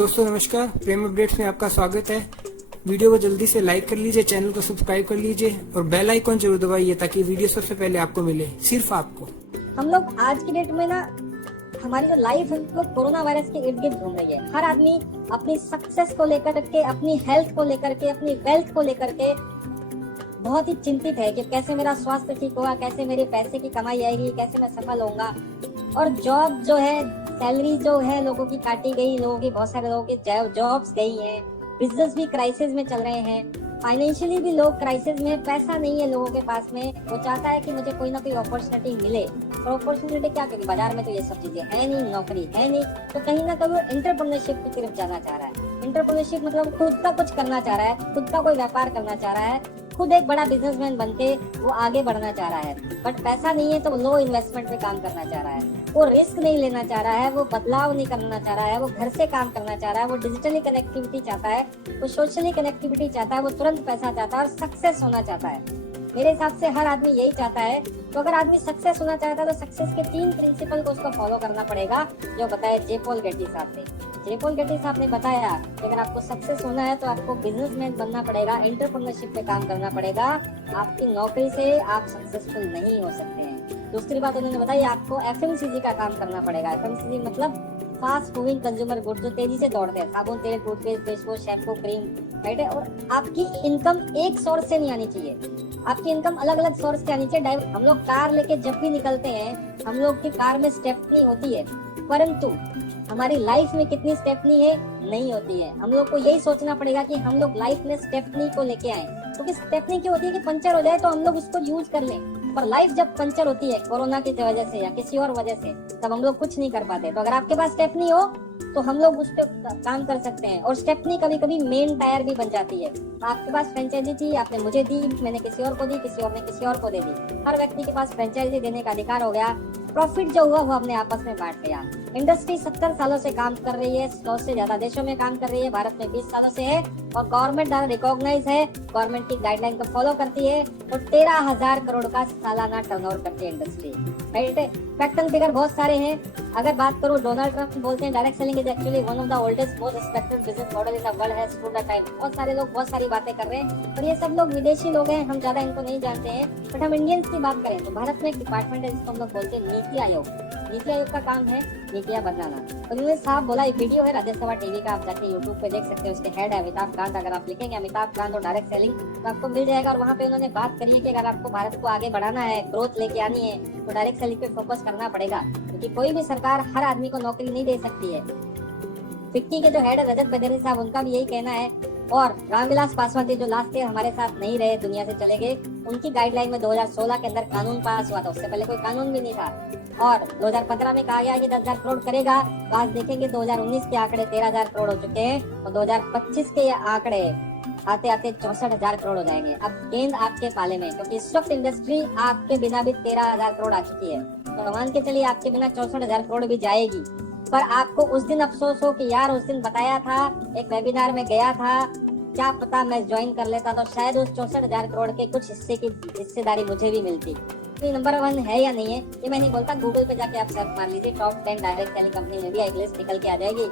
दोस्तों नमस्कार, प्रेम अपडेट्स में आपका स्वागत है। वीडियो को जल्दी से लाइक कर लीजिए, चैनल को सब्सक्राइब कर लीजिए और बेल आइकॉन जरूर दबाइए ताकि वीडियो सबसे पहले आपको मिले, सिर्फ आपको। हम लोग आज की डेट में ना, हमारी जो लाइफ है वो कोरोना वायरस के इर्द गिर्द घूम रही है। हर आदमी अपनी सक्सेस को लेकर के, अपनी हेल्थ को लेकर के, अपनी वेल्थ को लेकर के बहुत ही चिंतित है कि कैसे मेरा स्वास्थ्य ठीक होगा, कैसे मेरे पैसे की कमाई आएगी, कैसे मैं सफल होऊंगा। और जॉब जो है, सैलरी जो है लोगों की काटी गई, लोगों की, बहुत सारे लोगों की जॉब्स गई हैं, बिजनेस भी क्राइसिस में चल रहे हैं, फाइनेंशियली भी लोग क्राइसिस में, पैसा नहीं है लोगों के पास में। वो चाहता है कि मुझे कोई ना कोई अपॉर्चुनिटी मिले। और अपॉर्चुनिटी क्या, क्योंकि बाजार में तो ये सब चीजें है नहीं, नौकरी है नहीं, तो कहीं ना कहीं वो एंटरप्रेन्योरशिप की तरफ जाना चाह रहा है। एंटरप्रेन्योरशिप मतलब खुद का कुछ करना चाह रहा है, खुद का कोई व्यापार करना चाह रहा है, खुद एक बड़ा बिजनेसमैन बनके वो आगे बढ़ना चाह रहा है। बट पैसा नहीं है तो लो इन्वेस्टमेंट पे काम करना चाह रहा है, वो रिस्क नहीं लेना चाह रहा है, वो बदलाव नहीं करना चाह रहा है, वो घर से काम करना चाह रहा है, वो डिजिटली कनेक्टिविटी चाहता है, वो सोशली कनेक्टिविटी चाहता है, वो तुरंत पैसा चाहता है और सक्सेस होना चाहता है। मेरे हिसाब से हर आदमी यही चाहता है। तो अगर आदमी सक्सेस होना चाहता है तो सक्सेस के 3 प्रिंसिपल को उसको फॉलो करना पड़ेगा, जो बताया जे पॉल गेटी साहब ने। जे पॉल गेटी साहब ने बताया कि अगर आपको सक्सेस होना है तो आपको बिजनेसमैन बनना पड़ेगा, एंटरप्रेन्योरशिप पे काम करना पड़ेगा। आपकी नौकरी से आप सक्सेसफुल नहीं हो सकते हैं। दूसरी बात उन्होंने बताई, आपको एफएमसीजी का काम करना पड़ेगा। एफएमसीजी मतलब फास्ट मूविंग कंज्यूमर गुड, जो तेजी से दौड़ते हैं, साबुन, तेल, toothpaste, face wash, shampoo, cream, right है। और आपकी इनकम एक सोर्स से नहीं आनी चाहिए, आपकी इनकम अलग अलग सोर्स से आनी चाहिए। हम लोग कार लेके जब भी निकलते हैं, हम लोग की कार में स्टेपनी होती है, परंतु हमारी लाइफ में कितनी स्टेपनी है, नहीं होती है। हम लोग को यही सोचना पड़ेगा कि हम लोग लाइफ में स्टेपनी को लेके आए, क्योंकि स्टेपनी क्या होती है कि पंचर हो जाए तो हम लोग उसको यूज कर लें, पर लाइफ जब पंचर होती है कोरोना की वजह से या किसी और वजह से, तब हम लोग कुछ नहीं कर पाते। तो अगर आपके पास स्टेपनी हो तो हम लोग उस पर काम कर सकते हैं। और स्टेपनी कभी कभी मेन टायर भी बन जाती है। आपके पास फ्रेंचाइजी थी, आपने मुझे दी, मैंने किसी और को दी, किसी और ने किसी और को दे दी। हर व्यक्ति के पास फ्रेंचाइजी देने का अधिकार हो गया। प्रॉफिट जो हुआ वो अपने आपस में बांट लिया। इंडस्ट्री 70 सालों से काम कर रही है, 100 से ज्यादा देशों में काम कर रही है, भारत में 20 सालों से है और गवर्नमेंट द्वारा रिकॉग्नाइज है, गवर्नमेंट की गाइडलाइन को फॉलो करती है और 13,000 करोड़ का सालाना टर्नओवर करती है इंडस्ट्री, राइट है। फैक्ट एंड फिगर बहुत सारे हैं। अगर बात करूं, डोनाल्ड ट्रंप बोलते हैं direct selling is actually one of the oldest most respected business model in the world has through the time. बहुत सारे लोग बहुत सारी बातें कर रहे हैं और ये सब लोग विदेशी लोग हैं, हम ज्यादा इनको नहीं जानते हैं। बट हम इंडियंस की बात करें तो भारत में एक डिपार्टमेंट है जिसको हम लोग बोलते हैं नीति आयोग। नीति आयोग का काम है नीतियां बनाना। और उन्होंने साफ बोला, एक वीडियो है राज्यसभा टीवी का, आप जाके यूट्यूब पे देख सकते हो। उसके हेड है अमिताभ कांत। अगर आप लिखेंगे अमिताभ कांत और डायरेक्ट सेलिंग तो आपको मिल जाएगा। और वहाँ पे उन्होंने बात करी है कि अगर आपको भारत को आगे बढ़ाना है, ग्रोथ लेके आनी है, तो डायरेक्ट सेलिंग पे फोकस करना पड़ेगा, क्योंकि कोई भी सरकार हर आदमी को नौकरी नहीं दे सकती है। फिक्की के जो हेड है रजत बदरी साहब, उनका भी यही कहना है। और रामविलास पासवान जो लास्ट ईयर हमारे साथ नहीं रहे, दुनिया से चले गए, उनकी गाइडलाइन में 2016 के अंदर कानून पास हुआ था, उससे पहले कोई कानून भी नहीं था। और 2015 में कहा गया कि 10,000 करोड़ करेगा। तो आज देखेंगे 2019 के आंकड़े 13,000 करोड़ हो चुके हैं और 2025 के आंकड़े आते आते 64,000 करोड़ हो जाएंगे। अब गेंद आपके पाले में, क्योंकि इस वक्त इंडस्ट्री आपके बिना भी 13,000 करोड़ आ चुकी है। तो मान के चलिए आपके बिना 64,000 करोड़ भी जाएगी, पर आपको उस दिन अफसोस हो कि यार उस दिन बताया था, एक वेबिनार में गया था, क्या पता मैं ज्वाइन कर लेता तो शायद उस 64,000 करोड़ के कुछ हिस्से की हिस्सेदारी मुझे भी मिलती। तो नंबर 1 है या नहीं है ये मैं नहीं बोलता, गूगल पे जाके आप सर्च मार लीजिए, टॉप 10 डायरेक्ट सेलिंग कंपनी में भी एक लिस्ट निकल के आ जाएगी।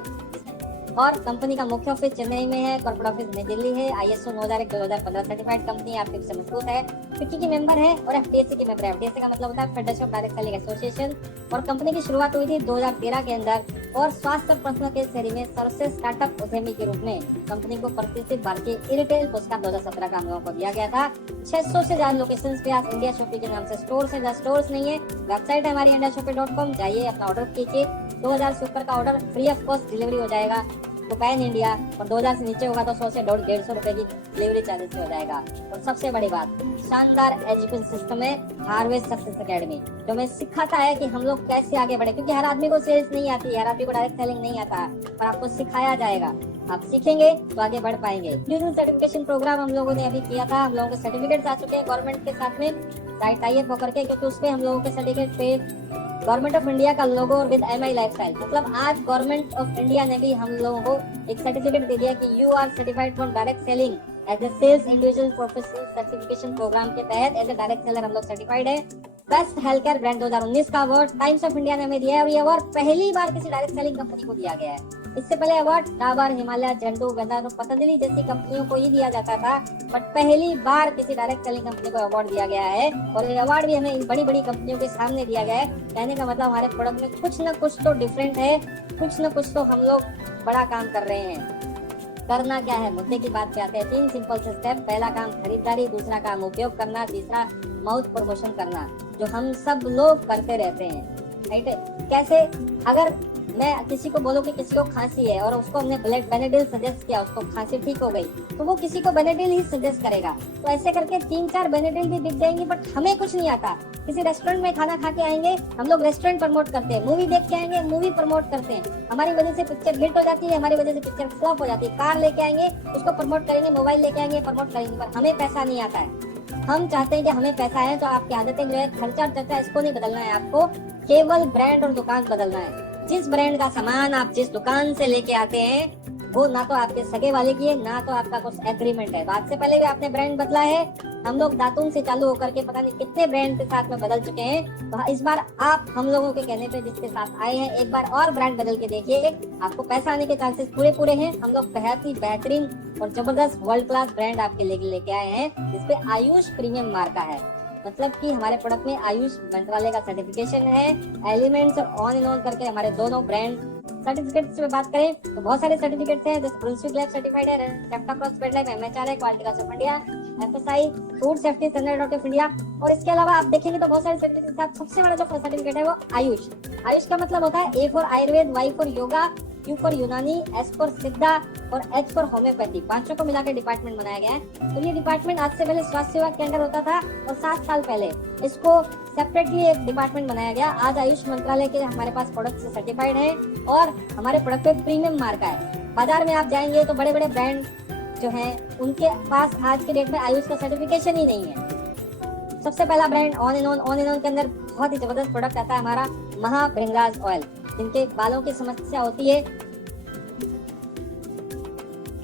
और कंपनी का मुख्य ऑफिस चेन्नई में है, कॉर्पोरेट ऑफिस नई दिल्ली है, ISO 2001-2015 सर्टिफाइड कंपनी आपके से मजबूत है, फिक्की की मेंबर है और FTSE की मेंबर है। FTSE का मतलब होता है federation of direct selling association. और कंपनी की शुरुआत हुई थी 2013 के अंदर और स्वास्थ्य और पर्सनल केयर श्रेणी में सर्वश्रेष्ठ स्टार्टअप उद्यमी के रूप में कंपनी को प्रतिष्ठित भारतीय रिटेल पुरस्कार 2017 का हम लोगों को दिया गया था। 600 से ज्यादा लोकेशन पे आज इंडिया शॉपिंग के नाम से स्टोर्स है। स्टोर्स नहीं है, वेबसाइट है हमारी indiashopee.com, जाइए अपना ऑर्डर कीजिए। 2,000 से ऊपर का order free of cost delivery हो जाएगा तो पैन इंडिया, और 2,000 से नीचे होगा तो 100 से 150 रुपए की डिलीवरी चार्जेस हो जाएगा। और सबसे बड़ी बात, शानदार एजुकेशन सिस्टम है हार्वेस्ट सक्सेस एकेडमी, जो मैं सिखाता है कि हम लोग कैसे आगे बढ़े, क्योंकि हर आदमी को सेल्स नहीं आती, हर आदमी को डायरेक्ट सेलिंग नहीं आता, पर आपको सिखाया जाएगा। आप सीखेंगे तो आगे बढ़ पाएंगे। ड्यूरिंग सर्टिफिकेशन प्रोग्राम हम लोगों ने अभी किया था, हम लोगों के सर्टिफिकेट आ चुके हैं गवर्नमेंट के साथ में, साइट टाइप होकर के, क्योंकि उसपे हम लोगों के सर्टिफिकेट पे गवर्नमेंट ऑफ इंडिया का लोगो और विद MI लाइफस्टाइल, मतलब आज गवर्नमेंट ऑफ इंडिया ने भी हम लोगों को एक सर्टिफिकेट दे दिया कि you are certified for direct selling as a sales individual professional certification program के तहत एज ए डायरेक्ट सेलर हम लोग सर्टिफाइड है। बेस्ट हेल्थ केयर ब्रांड 2019 का अवार्ड टाइम्स ऑफ इंडिया ने हमें दिया है और ये अवार्ड पहली बार किसी डायरेक्ट सेलिंग कंपनी को दिया गया है। इससे पहले अवार्ड डाबर, हिमालय, झंडू, गंधा, पतंजलि जैसी कंपनियों को ही दिया जाता था, बट पहली बार किसी डायरेक्ट सेलिंग कंपनी को अवार्ड दिया गया है और ये अवार्ड भी हमें इन बड़ी बड़ी कंपनियों के सामने दिया गया है। कहने का मतलब हमारे प्रोडक्ट में कुछ न कुछ तो डिफरेंट है, कुछ न कुछ तो हम लोग बड़ा काम कर रहे हैं। करना क्या है, मुद्दे की बात पे आते हैं। 3 सिंपल से स्टेप। पहला काम खरीदारी, दूसरा काम उपयोग करना, तीसरा माउथ प्रमोशन करना, जो हम सब लोग करते रहते हैं। राइट है? कैसे? अगर मैं किसी को बोलूं कि किसी को खांसी है और उसको हमने बेनेडिल सजेस्ट किया, उसको खांसी ठीक हो गई, तो वो किसी को बेनेडिल ही सजेस्ट करेगा। तो ऐसे करके 3-4 बेनेडिल भी दिख जाएंगी, बट हमें कुछ नहीं आता। किसी रेस्टोरेंट में खाना खा के आएंगे, हम लोग रेस्टोरेंट प्रमोट करते हैं, मूवी देख के आएंगे, मूवी प्रमोट करते हैं, हमारी वजह से पिक्चर हिट हो जाती है, हमारी वजह से पिक्चर फ्लॉप हो जाती है। कार लेके आएंगे, उसको प्रमोट करेंगे, मोबाइल लेके आएंगे, प्रमोट करेंगे, पर हमें पैसा नहीं आता है। हम चाहते हैं कि हमें पैसा है, तो आपकी आदतें जो है, खर्चा चर्चा, इसको नहीं बदलना है, आपको केवल ब्रांड और दुकान बदलना है। जिस ब्रांड का सामान आप जिस दुकान से लेके आते हैं, वो ना तो आपके सगे वाले की है, ना तो आपका कुछ एग्रीमेंट है। आज से पहले भी आपने ब्रांड बदला है, हम लोग दातून से चालू होकर के पता नहीं कितने ब्रांड के साथ में बदल चुके हैं। तो इस बार आप हम लोगों के कहने पे जिसके साथ आए हैं, एक बार और ब्रांड बदल के देखिए, आपको पैसा आने के चांसेस पूरे हैं। हम लोग बहुत ही बेहतरीन और जबरदस्त वर्ल्ड क्लास ब्रांड आपके लेके आए हैं, जिसपे आयुष प्रीमियम मार्का है। मतलब कि हमारे प्रोडक्ट में आयुष मंत्रालय का सर्टिफिकेशन है। एलिमेंट्स और ऑन एंड ऑन करके हमारे दोनों ब्रांड सर्टिफिकेट्स में बात करें तो बहुत सारे सर्टिफिकेट्स हैं, जैसे ब्रुंसविक लैब सर्टिफाइड है, रेप्टाक्रॉस पेड lab, MHRI, quality council of India, FSI, food safety standard of India. और इसके अलावा आप देखेंगे तो बहुत सारे सर्टिफिकेट के साथ सबसे बड़ा जो सर्टिफिकेट है वो आयुष। आयुष का मतलब होता है A for Ayurveda, Y for yoga, U for Unani, S for Siddha और एच फॉर होम्योपैथी। 5 को मिलाकर डिपार्टमेंट बनाया गया है। तो ये डिपार्टमेंट आज से पहले स्वास्थ्य विभाग के अंदर होता था और 7 साल पहले इसको सेपरेटली एक डिपार्टमेंट बनाया गया। आज आयुष मंत्रालय के हमारे पास प्रोडक्ट से सर्टिफाइड है और हमारे प्रोडक्ट पे प्रीमियम मार्का है। बाजार में आप जाएंगे तो बड़े बड़े ब्रांड जो हैं उनके पास आज के डेट में आयुष का सर्टिफिकेशन ही नहीं है। सबसे पहला ब्रांड ऑन एंड ऑन के अंदर बहुत ही जबरदस्त प्रोडक्ट आता है हमारा महा भृंगराज ऑयल। जिनके बालों की समस्या होती है,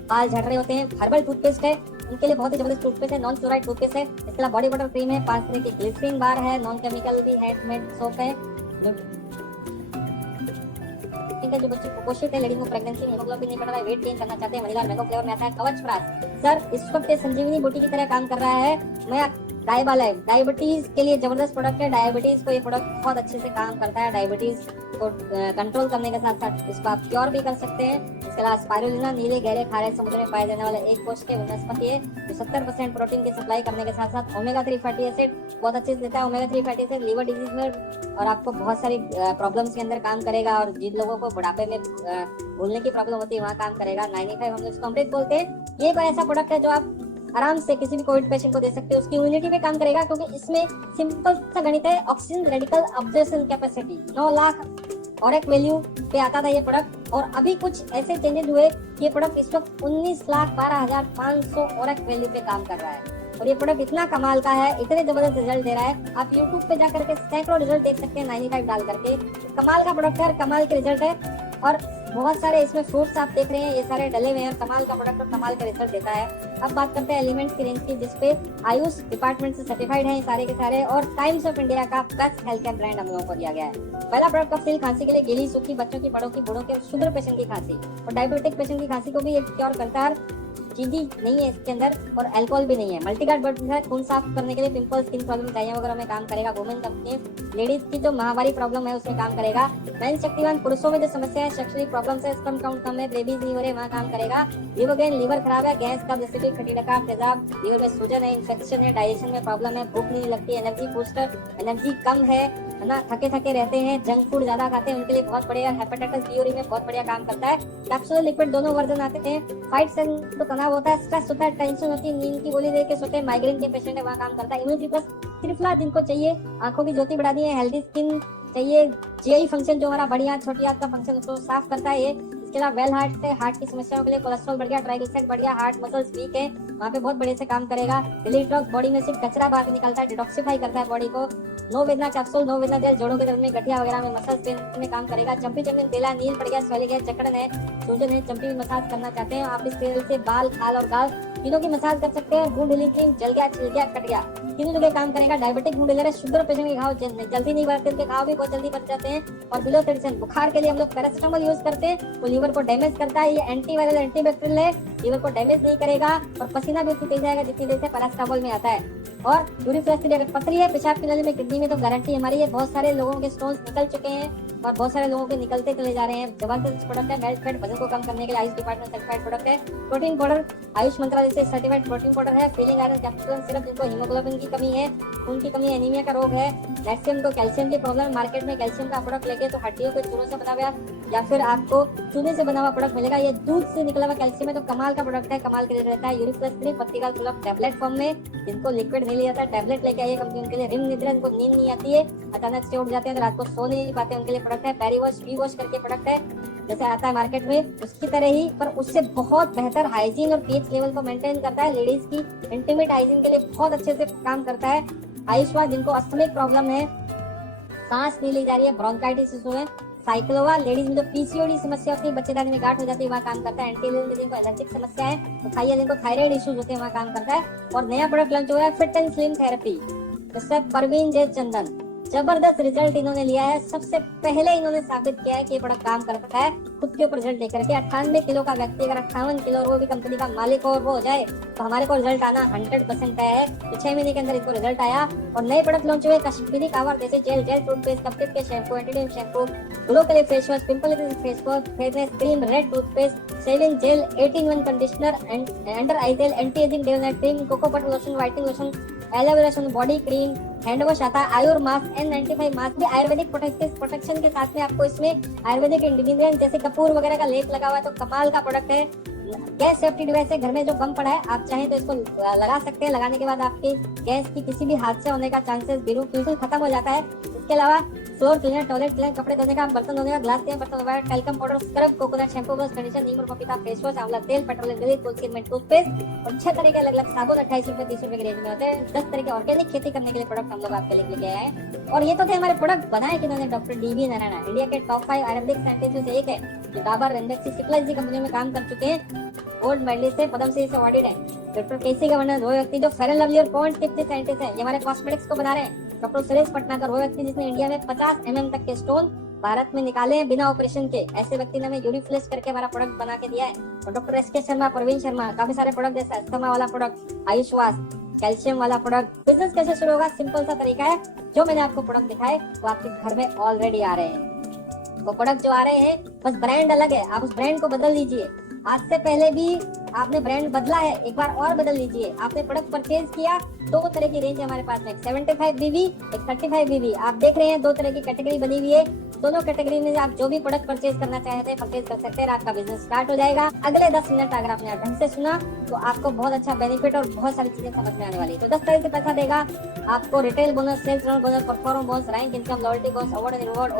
बाल झड़ रहे होते हैं, हर्बल टूथपेस्ट है, उनके लिए बहुत ही जबरदस्त टूथपेस्ट है, नॉन फ्लोराइड टूथपेस्ट है। इसके अलावा बॉडी वाटर क्रीम है, 5 तरह की ग्लिसरीन बार है, नॉन केमिकल भी हैंडमेड सोप है। जो बच्चे कुपोषित है, लेडीज को प्रेगनेंसी में हीमोग्लोबिन नहीं बढ़ रहा है, वेट गेन करना चाहते हैं, वनीला मैंगो फ्लेवर में आता है कवच प्राश। सर इस वक्त संजीवनी बूटी की तरह काम कर रहा है। मैं डायबालाइव डायबिटीज के लिए जबरदस्त प्रोडक्ट है। डायबिटीज को ये प्रोडक्ट बहुत अच्छे से काम करता है। डायबिटीज को कंट्रोल करने के साथ साथ इसको आप क्योर भी कर सकते हैं। इसके अलावा स्पाइरुलिना नीले गहरे खारे समुद्र में पाए जाने वाले एक कोष के वनस्पति है जो 70% प्रोटीन की सप्लाई करने के साथ साथ ओमेगा 3 फैटी एसिड बहुत अच्छे से देता है। Omega 3 fatty acid liver disease में और आपको बहुत सारी प्रॉब्लम्स के अंदर काम करेगा और जिन लोगों को बुढ़ापे में भूलने की प्रॉब्लम होती है वहाँ काम करेगा। 95 हम लोग इसको अमृत बोलते हैं। ये कोई ऐसा प्रोडक्ट है जो आप आराम से किसी भी कोविड पेशेंट को दे सकते हो। उसकी इम्यूनिटी पे काम करेगा क्योंकि इसमें सिंपल सा गणित है, oxygen radical observation capacity 9 lakh ORAC value पे आता था ये प्रोडक्ट और अभी कुछ ऐसे चेंजेस हुए ये प्रोडक्ट इस वक्त 19,12,500 ऑरेक वैल्यू पे काम कर रहा है। और ये प्रोडक्ट इतना कमाल का है, इतने जबरदस्त रिजल्ट दे रहा है। आप YouTube पे जाकर के सैकड़ों रिजल्ट देख सकते हैं 95 डाल करके। कमाल का प्रोडक्ट है और कमाल के रिजल्ट है और बहुत सारे इसमें फ्रूट्स आप देख रहे हैं, ये सारे डले हुए हैं। कमाल का प्रोडक्ट और कमाल का रिजल्ट देता है। अब बात करते हैं एलिमेंट्स की रेंज की, जिसपे आयुष डिपार्टमेंट से सर्टिफाइड है सारे के सारे और टाइम्स ऑफ इंडिया का बेस्ट हेल्थ केयर ब्रांड हम लोगों को दिया गया है। पहला प्रोडक्ट कफ सील खांसी के लिए, गीली सूखी, बच्चों की, बड़ों की, बूढ़ों के, शुगर पेशेंट की खांसी और डायबिटिक पेशेंट की खांसी को भी एक क्योर करता है। चीनी नहीं है इसके अंदर और अल्कोहल भी नहीं है। मल्टीगार्ड ब्लड खून साफ करने के लिए, पिंपल, स्किन प्रॉब्लम, डायरिया वगैरह में काम करेगा। वुमेन कंपनी, लेडीज की जो माहवारी प्रॉब्लम है उसमें काम करेगा। मेन शक्तिवान, पुरुषों में जो समस्या है, सेक्सुअल प्रॉब्लम है, स्पर्म काउंट कम है, बेबीज नहीं हो रहे, वहाँ काम करेगा। लीवर लीवर खराब है, गैस का एसिडिटी, फटी डकार, तेजाब, लीवर में सूजन है, इन्फेक्शन है, डाइजेशन में प्रॉब्लम है, भूख नहीं लगती, एनर्जी बूस्टर, एनर्जी कम है ना, थके थके रहते हैं, जंक फूड ज्यादा खाते हैं, उनके लिए बहुत बढ़िया। हेपेटाइटिस बी में बहुत बढ़िया काम करता है। कैप्सूल लिक्विड दोनों वर्जन आते हैं। फाइट से तो तनाव होता है, स्ट्रेस होता है, टेंशन होती है, नींद की गोली लेके सोते हैं, माइग्रेन के पेशेंट है वहाँ काम करता है। इम्यूनिटी प्लस त्रिफला जिनको चाहिए, आंखों की ज्योति बढ़ानी है, हेल्दी स्किन चाहिए, जीआई फंक्शन जो हमारा बढ़िया छोटी आंत का फंक्शन उसको साफ करता है ये। इसके अलावा वेल हार्ट से हार्ट की समस्याओं के लिए, कोलेस्ट्रॉल बढ़ गया, ट्राइग्लिसराइड बढ़ गया, हार्ट मसल्स वीक है वहाँ पे बहुत बढ़िया से काम करेगा। डिटॉक्स, बॉडी में सिर्फ कचरा बाहर निकलता है, डिटॉक्सिफाई करता है बॉडी को। नो वेदना कैप्सूल, नो वेदना जेल, जोड़ों के दर्द में, गठिया वगैरह में, मसल्स पेन में काम करेगा। चंपी चंपी तेला, नील पड़ गया, स्वेलिंग है, जकड़न है, सूजन है, चंपी में मसाज करना चाहते हैं आप, इस तेल से बाल, खाल और गाल तीनों की मसाज कर सकते हैं। वुंड हीलिंग क्रीम जल गया, छिल गया, कट गया, तीनों जगह काम करेगा। डायबिटिक वुंड हीलर है, शुगर पेशेंट के घाव जल्दी नहीं बढ़ते, उनके घाव भी बहुत जल्दी बढ़ जाते हैं। और बिलो 30 बुखार के लिए हम लोग पैरासिटामोल यूज करते हैं, वो लीवर को डैमेज करता है। ये एंटीवायरल एंटीबैक्टीरियल है, लीवर को डैमेज नहीं करेगा और पसीना भी उतनी तेज आएगा जितनी देर से पैरासिटामोल में आता है। और यूरिक फ्लक्स के लिए अगर पथरी है, पेशाब की नली में, किडनी में, तो गारंटी हमारी है। बहुत सारे लोगों के स्टोन्स निकल चुके हैं और बहुत सारे लोगों के निकलते चले जा रहे हैं। जबरदस्त प्रोडक्ट है, मेल्ट फैट वजन को कम करने के लिए आयुष डिपार्टमेंट सर्टिफाइड प्रोडक्ट है। प्रोटीन पाउडर आयुष मंत्रालय से सर्टिफाइड प्रोटीन पाउडर है। फीलिंग आयरन कैप्सूल सिरप, जिनको हीमोग्लोबिन की कमी है, खून की कमी, एनीमिया का रोग है, मैक्सिमम को कैल्शियम की प्रॉब्लम, मार्केट में कैल्शियम का प्रोडक्ट लेके तो हड्डियों के चूनों से बना हुआ या फिर आपको चूने से बना हुआ प्रोडक्ट मिलेगा। ये दूध से निकला हुआ कैल्शियम है, तो कमाल का प्रोडक्ट है, कमाल के लिए रहता है। यूरिक एसिड पत्तिकाल फुलक टैबलेट फॉर्म में, जिनको लिक्विड नहीं लिया जाता टैबलेट लेके आइए कंपनी, उनके लिए रिम निद्रा, जिनको नींद नहीं आती है, अचानक से उठ जाते हैं तो रात को सो नहीं पाते, उनके लिए प्रोडक्ट है। पेरी वॉश, वी वॉश करके प्रोडक्ट है, जैसे आता है मार्केट में उसकी तरह ही, पर उससे बहुत बेहतर हाइजीन और पीएच लेवल को मेंटेन करता है। लेडीज की इंटीमेट हाइजीन के लिए बहुत अच्छे से काम करता है। आयुष्मान, जिनको अस्थमिक प्रॉब्लम है, सांस नहीं ली जा रही है, ब्रोंकाइटिस इशू है, साइक्लोवा, लेडीज में जो पीसीओडी समस्या होती है, बच्चेदानी में गांठ हो जाती है, वहाँ काम करता है। एंटी जिनको एलर्जिक समस्या है, तो थाइरोइड, जिनको थायराइड इश्यूज होते हैं, वहाँ काम करता है। और नया प्रोडक्ट लॉन्च हुआ है फिट एंड स्लिम थेरेपी, जिससे परवीन जय चंदन, जबरदस्त रिजल्ट इन्होंने लिया है। सबसे पहले इन्होंने साबित किया है कि ये प्रोडक्ट काम करता है, खुद के ऊपर रिजल्ट लेकर के। 98 किलो का व्यक्ति अगर 58 किलो और वो भी कंपनी का मालिक हो और वो हो जाए, तो हमारे को रिजल्ट आना 100% है। तो 6 महीने के अंदर इनको रिजल्ट आया। और नए प्रोडक्ट लॉन्च हुए, कश्मीरी कावर जैसे जेल टूथपेस्ट, कपटिप के शैम्पू, एंटीडेम शैम्पू, ग्लो के लिए फेस वॉश, पिंपल के लिए face wash, fairness cream, red toothpaste, shaving gel, 18-1 conditioner, under eye gel, anti ageing day night cream, cocoa butter lotion, whitening lotion, aloe vera lotion, body cream, hand wash आता है, आयुर mask, N95 mask भी Ayurvedic protection के साथ में आपको इसमें Ayurvedic ingredient जैसे कपूर वगैरह का लेप लगा हुआ है, तो कमाल का प्रोडक्ट है। गैस सेफ्टी डिवाइस है, घर में जो बम पड़ा है, आप चाहें तो इसको लगा सकते हैं। लगाने के बाद आपकी गैस की किसी भी हादसे होने का चांसेस बिल्कुल खत्म हो जाता है। इसके अलावा फ्लोर क्लीनर, टॉयलेट क्लीनर, कपड़े धोने का, बर्तन धोने का, ग्लास क्लीनर, बर्तन धोने का, talcum powder, scrub, coconut shampoo, brush, conditioner, neem और पपीता फेस वॉश, आंवला तेल, पेट्रोलियम जेली, तुलसी मिंट टूथपेस्ट और 6 तरह के अलग अलग साबुन 28 रुपए 30 रुपए की रेंज में होते हैं। 10 तरह के ऑर्गेनिक खेती करने के लिए प्रोडक्ट हम लोग आपके लिए लेके आए हैं। और ये तो थे हमारे प्रोडक्ट बनाए किन्होंने, डॉक्टर डीबी नारायण, इंडिया के टॉप 5 आयुर्वेदिक साइंटिस्ट में से एक है, जो डाबर, रेमडेक्सी, सिप्ला जैसी कंपनियों में काम कर चुके हैं। गोल्ड मेडलिस्ट से, पद्मश्री से अवार्डेड है। डॉक्टर केसी गवर्नर, वो व्यक्ति जो फेयर एंड लवली और पॉन्ड्स टिप के साइंटिस्ट है, ये हमारे कॉस्मेटिक्स को बना रहे हैं। डॉक्टर सुरेश पटनाकर, वो व्यक्ति जिसने इंडिया में 50 mm तक के स्टोन भारत में निकाले हैं बिना ऑपरेशन के, ऐसे व्यक्ति ने हमें यूरिफ्लेक्स करके हमारा प्रोडक्ट बना के दिया है। और डॉक्टर एस के शर्मा, प्रवीण शर्मा, काफी सारे प्रोडक्ट जैसे अस्थमा वाला प्रोडक्ट, आयुष्वास, कैल्शियम वाला प्रोडक्ट। बिजनेस कैसे शुरू होगा, सिंपल सा तरीका है, जो मैंने आपको प्रोडक्ट दिखाए वो आपके घर में ऑलरेडी आ रहे हैं। वो प्रोडक्ट जो आ रहे हैं, बस ब्रांड अलग है, आप उस ब्रांड को बदल लीजिए। आज से पहले भी आपने ब्रांड बदला है, एक बार और बदल लीजिए। आपने प्रोडक्ट परचेज किया, 2 तरह की रेंज है हमारे पास में, 75 BV, एक 35 BV। आप देख रहे हैं 2 तरह की कैटेगरी बनी हुई है। दोनों कैटेगरी में आप जो भी प्रोडक्ट परचेज करना चाहते हैं परचेज कर सकते हैं, आपका बिजनेस स्टार्ट हो जाएगा। अगले 10 मिनट अगर आपने ढंग से सुना तो आपको बहुत अच्छा बेनिफिट और बहुत सारी चीजें समझ में आने वाली। तो 10 तरह से पैसा देगा आपको, retail bonus, sales bonus, performance bonus, rank income, loyalty bonus, award and reward,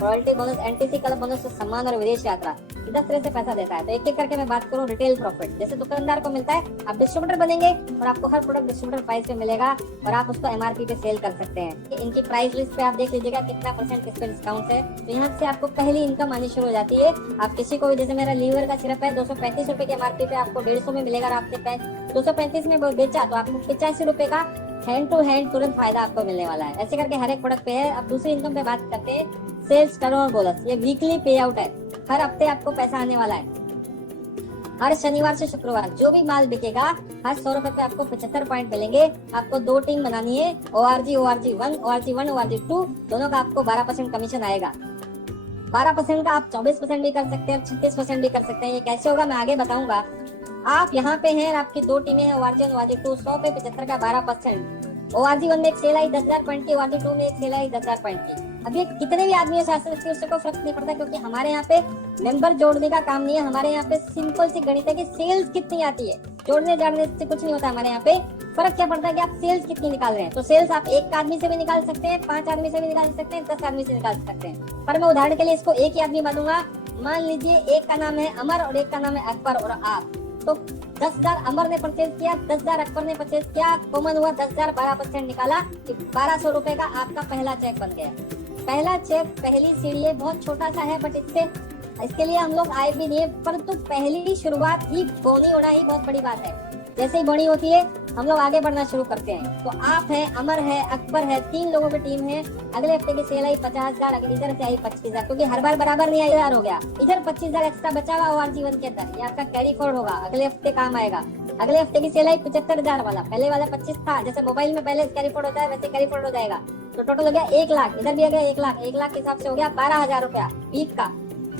royalty bonus, NTC club bonus, सम्मान और विदेश यात्रा, 10 तरह से पैसा देता है। तो एक एक करके मैं बात करूं, रिटेल प्रॉफिट जैसे दुकानदार को मिलता है, आप डिस्ट्रीब्यूटर बनेंगे और आपको हर प्रोडक्ट डिस्ट्रीब्यूटर प्राइस पे मिलेगा और आप उसको एमआरपी पे सेल कर सकते हैं। इनकी प्राइस लिस्ट पे आप देख लीजिएगा कितना % किस पे डिस्काउंट है। तो यहाँ से आपको पहली इनकम आनी शुरू हो जाती है। आप किसी को भी, जैसे मेरा लीवर का सिरप है 235 रुपए की एमआरपी पे आपको 150 में मिलेगा, और आपने 235 में बेचा तो आपको 85 रुपए का हैंड टू हैंड तुरंत फायदा आपको मिलने वाला है। ऐसे करके हर एक प्रोडक्ट पे है। अब दूसरी इनकम पे बात करते हैं, सेल्स टर्नओवर बोनस। ये वीकली पे आउट है, हर हफ्ते आपको पैसा आने वाला है। हर शनिवार से शुक्रवार जो भी माल बिकेगा, हर 100 रुपए पे आपको 75 पॉइंट मिलेंगे। आपको 2 टीम बनानी है, ORG 1, ORG 2, दोनों का आपको 12% कमीशन आएगा। 12% का आप 24% भी कर सकते हैं, 36% भी कर सकते हैं। ये कैसे होगा मैं आगे बताऊंगा। आप यहाँ पे हैं, आपकी 2 टीमें हैं, ORG 1, ORG 2, 100 पे 75 का 12%। ORG 1 में एक सेल आई 10,000 पॉइंट की, ORG 2 में एक सेल आई 10,000 पॉइंट की। अब ये कितने भी आदमी शास्त्र उससे को फर्क नहीं पड़ता, क्योंकि हमारे यहाँ पे मेंबर जोड़ने का काम नहीं है। हमारे यहाँ पे सिंपल सी गणित है कि सेल्स कितनी आती है, जोड़ने जाड़ने से कुछ नहीं होता। हमारे यहाँ पे फर्क क्या पड़ता है कि आप सेल्स कितनी निकाल रहे हैं। तो सेल्स आप 1 आदमी से भी निकाल सकते हैं, 5 आदमी से भी निकाल सकते हैं, 10 आदमी से निकाल सकते हैं। पर मैं उदाहरण के लिए इसको एक ही आदमी मानूंगा। मान लीजिए एक का नाम है अमर और एक का नाम है अकबर और आप, तो 10,000 अमर ने परचेज किया, 10,000 अकबर ने परचेज किया, कॉमन हुआ 10,000, 12% निकाला, 1200 रुपए का आपका पहला चेक बन गया। पहला चेक, पहली सीढ़ी है, बहुत छोटा सा है, बट इसके लिए हम लोग आए भी नहीं है, परंतु पहली शुरुआत ही बोनी होना ही बहुत बड़ी बात है। जैसे ही बड़ी होती है हम लोग आगे बढ़ना शुरू करते हैं। तो आप है, अमर है, अकबर है, 3 लोगों की टीम है। अगले हफ्ते की सेल आई 50,000, अगले इधर से आई 25,000, क्योंकि हर बार बराबर नहीं आई, हो गया इधर 25,000 एक्स्ट्रा बचा हुआ ORG1 के अंदर, ये आपका कैरी फॉरवर्ड होगा, अगले हफ्ते काम आएगा। अगले हफ्ते की सेल आई 75,000 वाला, पहले वाला 25 था, जैसे मोबाइल में पहले कैरी फॉरवर्ड होता है वैसे कैरी फॉरवर्ड हो जाएगा। तो टोटल हो गया 1 लाख, इधर भी आ गया 1 लाख, 1 लाख के हिसाब से हो गया 12,000 रुपया वीक का।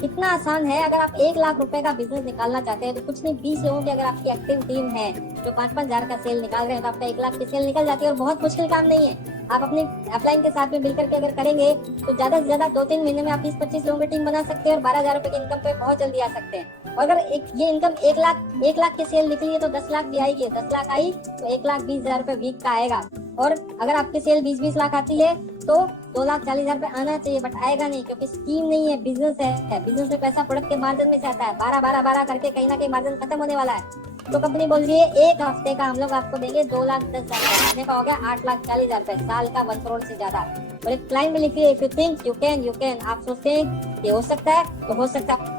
कितना आसान है। अगर आप 1 लाख रुपए का बिजनेस निकालना चाहते हैं तो कुछ नहीं, 20 लोगों की अगर आपकी एक्टिव टीम है जो 5-5 हजार का सेल निकाल रहे हैं तो आपका 1 लाख की सेल निकल जाती है, और बहुत मुश्किल काम नहीं है। आप अपनी अपलाइन के साथ में मिलकर के अगर करेंगे तो ज्यादा से ज्यादा 2-3 महीने में आप 20-25 लोगों की टीम बना सकते हैं और 12,000 रुपए की इनकम पे बहुत जल्दी आ सकते हैं। और अगर ये इनकम 1 लाख की सेल निकली है तो 10 लाख भी आएगी, 10 लाख आई तो 1,20,000 रुपए वीक का आएगा। और अगर आपकी सेल 20-20 लाख आती है तो 2,40,000 रुपए आना चाहिए, बट आएगा नहीं, क्योंकि स्कीम नहीं है, बिजनेस है। बिजनेस में पैसा प्रोडक्ट के मार्जिन में से आता है, 12 करके कहीं ना कहीं मार्जिन खत्म होने वाला है। तो कंपनी बोल रही है 1 हफ्ते का हम लोग आपको देंगे 2,10,000, महीने का हो गया 8,40,000 रुपए, साल का 1 करोड़ से ज्यादा। और एक क्लाइंट में लिखिए if you think you can, आप सोचते हैं कि हो सकता है तो हो सकता है।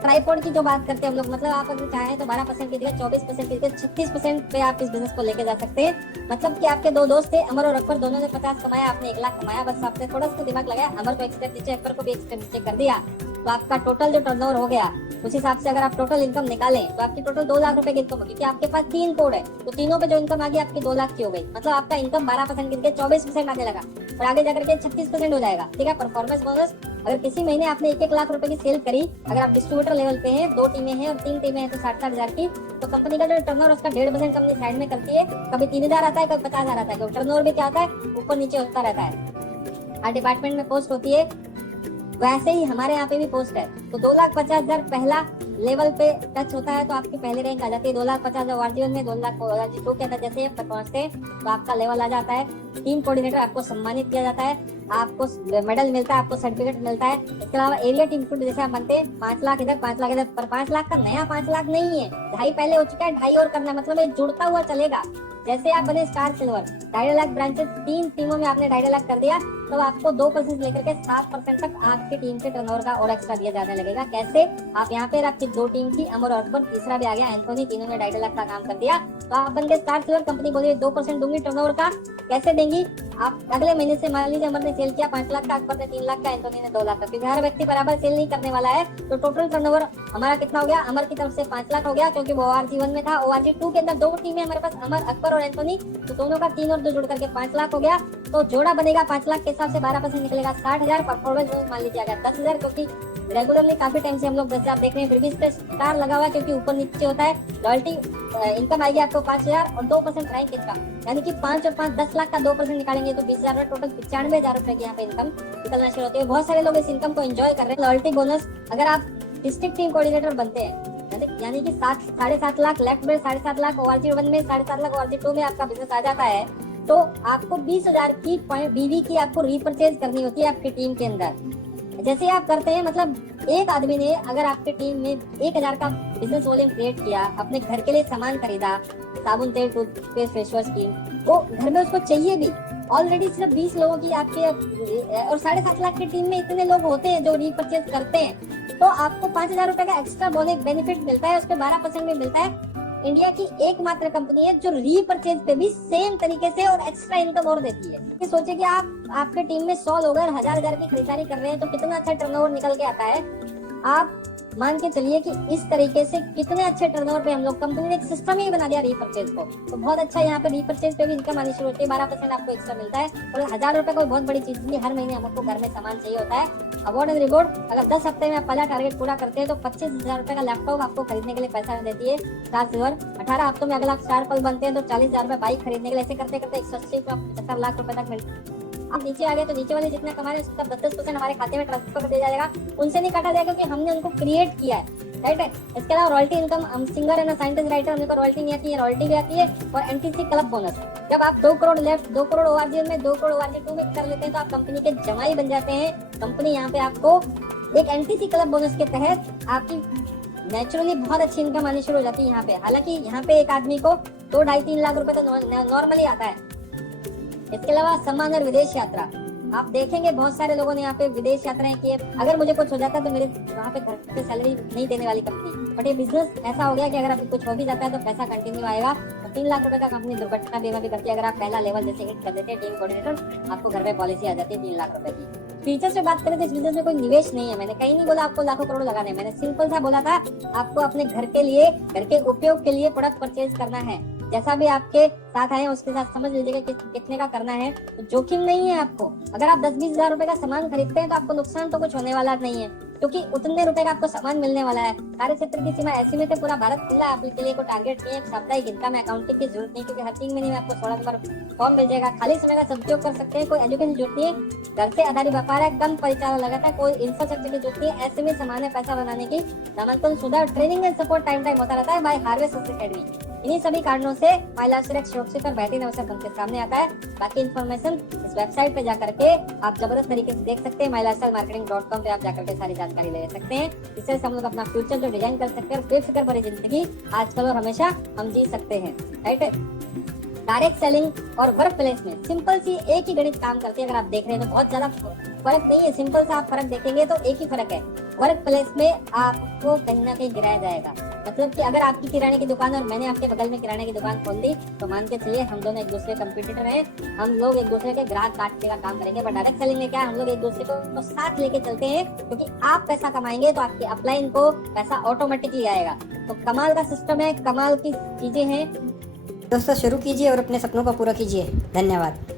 ट्राइपॉड की जो बात करते हैं हम लोग, मतलब आप अगर चाहें तो 12% की जगह 24% की जगह 36% पे आप इस बिजनेस को लेके जा सकते हैं। मतलब कि आपके 2 दोस्त थे, अमर और अकबर, दोनों ने 50 कमाया, आपने 1 लाख कमाया, बस आपने थोड़ा सा दिमाग लगाया, अमर को एक स्टेप नीचे, अकबर को भी एक स्टेप नीचे कर दिया, तो आपका टोटल जो टर्नओवर हो गया उस हिसाब से अगर आप टोटल इनकम निकालें तो आपकी टोटल 2 लाख रुपए की इनकम होगी, क्योंकि आपके पास 3 कोड है, तो तीनों पे जो इनकम आ गई आपकी 2 लाख की हो गई। मतलब आपका इनकम 12% गिर के 24% आने लगा और आगे जाकर के 36% हो जाएगा। ठीक है, परफॉर्मेंस बोनस अगर किसी महीने आपने 1-1 लाख रुपए की सेल करी, अगर आप डिस्ट्रीब्यूटर लेवल पे हैं, 2 टीमें हैं और 3 टीमें हैं तो 60-60 हजार की, तो कंपनी का जो टर्नओवर उसका 1.5% कंपनी साइड में करती है। कभी 3,000 आता है, कभी 50,000 आता है, क्योंकि टर्नओवर भी क्या आता है, ऊपर नीचे होता रहता है। हर डिपार्टमेंट में पोस्ट होती है, वैसे ही हमारे यहाँ पे भी पोस्ट है। तो 2,50,000 पहला लेवल पे टच होता है तो आपकी पहले रैंक आ जाती है। 2,50,000 ORG1 में, 2,00,000 के अंदर जैसे पहुंचते हैं तो आपका लेवल आ जाता है। टीम कोऑर्डिनेटर आपको सम्मानित किया जाता है, आपको मेडल मिलता है, आपको सर्टिफिकेट मिलता है। इसके अलावा एरिया टीम जैसे आप बनते हैं 5 लाख इधर 5 लाख इधर, पर 5 लाख का नया 5 लाख नहीं है, 2.5 पहले हो चुका है, 2.5 और करना, मतलब ये जुड़ता हुआ चलेगा। जैसे आप बने स्टार सिल्वर, 2.5 लाख ब्रांचेस 3 टीमों में आपने 2.5 लाख कर दिया, तो आपको 2% लेकर के 7% तक आपकी टीम के टर्नओवर का और एक्स्ट्रा दिया जाने लगेगा। कैसे? आप यहाँ पे आपकी 2 टीम थी, अमर और अकबर, तीसरा भी आ गया एंथोनी, तीनों ने 2.5 लाख का काम कर दिया, तो आप बन गए स्टार सिल्वर। कंपनी बोली 2% दूंगी टर्नओवर का। कैसे देंगी? आप अगले महीने से, मान लीजिए अमर ने सेल किया 5 लाख का, अकबर ने 3 लाख का, एंथोनी ने 2 लाख का, क्योंकि हर व्यक्ति बराबर सेल नहीं करने वाला है। तो टोटल टर्नओवर हमारा कितना हो गया? अमर की तरफ से 5 लाख हो गया, क्योंकि वो ORG1 में था। ORG2 के अंदर 2 टीमें हमारे पास, अमर, अकबर और एंथोनी, तो दोनों का 3 और 2 जुड़ करके 5 लाख हो गया। तो जोड़ा बनेगा 5 लाख के हिसाब से 12% निकलेगा 60,000। परफॉर्मेंस बोनस मान लीजिए अगर 10,000, क्योंकि रेगुलरली काफी टाइम से हम लोग 10,000 देख रहे हैं, फिर भी इस पे स्टार लगा हुआ है क्योंकि ऊपर नीचे होता है। रॉयल्टी इनकम आएगी आपको 5,000 और 2% रैंक इनकम, यानी कि 5 और 5 10 लाख का 2% निकालेंगे तो 20,000 में टोटल 95,000 रुपए की यहाँ पे इनकम निकलना शुरू होती है। बहुत सारे लोग इस इनकम को एंजॉय कर रहे हैं। लॉयल्टी बोनस अगर आप डिस्ट्रिक्ट टीम कोऑर्डिनेटर बनते हैं, यानी कि 7.5 लाख लेफ्ट में, 7.5 लाख ORG1 में, 7.5 लाख ORG2 में आपका बिजनेस आ जाता है, तो आपको 20,000 की BV की आपको रीपरचेज करनी होती है आपकी टीम के अंदर। जैसे आप करते हैं, मतलब एक आदमी ने अगर आपके टीम में 1,000 का बिजनेस वॉल्यूम क्रिएट किया, अपने घर के लिए सामान खरीदा, साबुन, तेल, टूथपेस्ट, फेस वॉश की, वो घर में उसको चाहिए भी, ऑलरेडी सिर्फ 20 लोगों की आपके, और 7.5 लाख की टीम में इतने लोग होते हैं जो रीपरचेज करते हैं, तो आपको 5,000 रुपए का एक्स्ट्रा बोनस बेनिफिट मिलता है, उसपे 12% में मिलता है। इंडिया की एकमात्र कंपनी है जो रीपरचेज पे भी सेम तरीके से और एक्स्ट्रा इनकम और देती है। कि सोचिए कि आपके टीम में 100 लोग हैं, 1,000 की खरीदारी कर रहे हैं, तो कितना अच्छा टर्नओवर निकल के आता है। आप मान के चलिए कि इस तरीके से कितने अच्छे टर्नओवर पे हम लोग, कंपनी ने एक सिस्टम ही बना दिया रीपरचेज को, तो बहुत अच्छा यहाँ पे रीपरचेज पे भी इनकम आनी शुरू होती है। 12% आपको एक्स्ट्रा मिलता है, और 1,000 रुपए कोई बहुत बड़ी चीज नहीं, हर महीने हमको घर में सामान चाहिए होता है। अवार्ड एंड रिवॉर्ड, अगर 10 हफ्ते में आप पहला टारगेट पूरा करते हैं तो 25,000 रुपए का लैपटॉप आपको खरीदने के लिए पैसा देती है स्टार सिल्वर। 18 हफ्तों में अगला स्टार पल बनते हैं तो 40,000 रुपए बाइक खरीदने के लिए, ऐसे करते करते 180 से 75 लाख रुपए तक मिलते हैं। अब नीचे आ गए तो नीचे वाले जितना कमा रहे हैं उसका 10% हमारे खाते में ट्रांसफर कर दिया जाएगा, उनसे नहीं काटा जाएगा क्योंकि हमने उनको क्रिएट किया है, राइट है। इसके अलावा रॉयल्टी इनकम, हम सिंगर है ना साइंटिस्ट राइटर, हमको रॉयल्टी नहीं आती है, रॉयल्टी भी आती है। और एनटीसी क्लब बोनस, जब आप 2 करोड़ लेफ्ट, 2 करोड़ ORG1 में, 2 करोड़ ORG2 में कर लेते हैं तो आप कंपनी के जमाई बन जाते हैं। कंपनी यहाँ पे आपको एक एनटीसी क्लब बोनस के तहत आपकी नेचुरली बहुत अच्छी इनकम आनी शुरू हो जाती है यहाँ पे। हालांकि यहाँ पे एक आदमी को 2-2.5-3 लाख रुपए तो नॉर्मली आता है। इसके अलावा सम्मान और विदेश यात्रा, आप देखेंगे बहुत सारे लोगों ने यहाँ पे विदेश यात्राएं की है। अगर मुझे कुछ हो जाता है तो मेरे वहाँ पे घर पे सैलरी नहीं देने वाली कंपनी, बट ये बिजनेस ऐसा हो गया कि अगर अभी कुछ हो भी जाता है तो पैसा कंटिन्यू आएगा। तो 3 लाख रुपए का कंपनी दुर्घटना बीमा भी करती है। अगर आप पहला लेवल जैसे हिट कर देते हैं टीम कोऑर्डिनेटर, आपको घर पे पॉलिसी आ जाती है 3 लाख रुपए की। फीचर्स पे बात करें तो इस बिजनेस में कोई निवेश नहीं है। मैंने कहीं नहीं बोला आपको लाखों करोड़ लगाने, मैंने सिंपल सा बोला था आपको अपने घर के लिए, घर के उपयोग के लिए प्रोडक्ट परचेज करना है। जैसा भी आपके साथ आए उसके साथ समझ लीजिएगा कि कितने का करना है। तो जोखिम नहीं है आपको। अगर आप 10-20 हजार रुपए का सामान खरीदते हैं तो आपको नुकसान तो कुछ होने वाला नहीं है, क्योंकि उतने रुपए का आपको सामान मिलने वाला है। कार्य क्षेत्र की सीमा ऐसी में पूरा भारत खुला है, आपके लिए कोई टारगेट नहीं है, साप्ताहिक इनकम में अकाउंटिंग की जरूरत नहीं, क्योंकि हर 3 महीने में आपको 16 नंबर फॉर्म मिल जाएगा। खाली समय का सदुपयोग कर सकते हैं, कोई एजुकेशन की जरूरत नहीं है, घर से आधारित व्यापार है, कम परिचालन लगता है, कोई इंफ्रास्ट्रक्चर की जरूरत नहीं है। ऐसे में सामान्य पैसा बनाने की नामांकन शुदा ट्रेनिंग एंड सपोर्ट टाइम होता रहता है बाय हार्वेस्ट एकेडमी। इन्हीं सभी कारणों से माई लाइफस्टाइल एक सुरक्षित और बेहतरीन अवसर बनकर सामने आता है। बाकी इन्फॉर्मेशन इस वेबसाइट पे जाकर के आप जबरदस्त तरीके से देख सकते हैं। myLifestyleMarketing.com पे आप जाकर के सारी जानकारी ले सकते हैं। इससे हम लोग अपना फ्यूचर जो डिजाइन कर सकते हैं और बेफिक्र भरी जिंदगी आजकल और हमेशा हम जी सकते हैं। राइट, डायरेक्ट सेलिंग और वर्क प्लेस में सिंपल सी एक ही गणित काम करती है। अगर आप देख रहे हैं तो बहुत ज्यादा फर्क नहीं है, सिंपल सा आप फर्क देखेंगे तो एक ही फर्क है, वर्क प्लेस में आपको कहीं ना कहीं गिराया जाएगा। मतलब कि अगर आपकी किराने की दुकान और मैंने आपके बगल में किराने की दुकान खोल दी तो मान के चलिए हम दोनों एक दूसरे कंपटीटर हैं, हम लोग एक दूसरे के ग्राहक काटने का काम करेंगे। बट डायरेक्ट सेलिंग में क्या है, हम लोग एक दूसरे को साथ लेके चलते हैं, क्योंकि आप पैसा कमाएंगे तो आपके अपलाइन को पैसा ऑटोमेटिकली आएगा। तो कमाल का सिस्टम है, कमाल की चीजें हैं। दोस्तों शुरू कीजिए और अपने सपनों को पूरा कीजिए। धन्यवाद।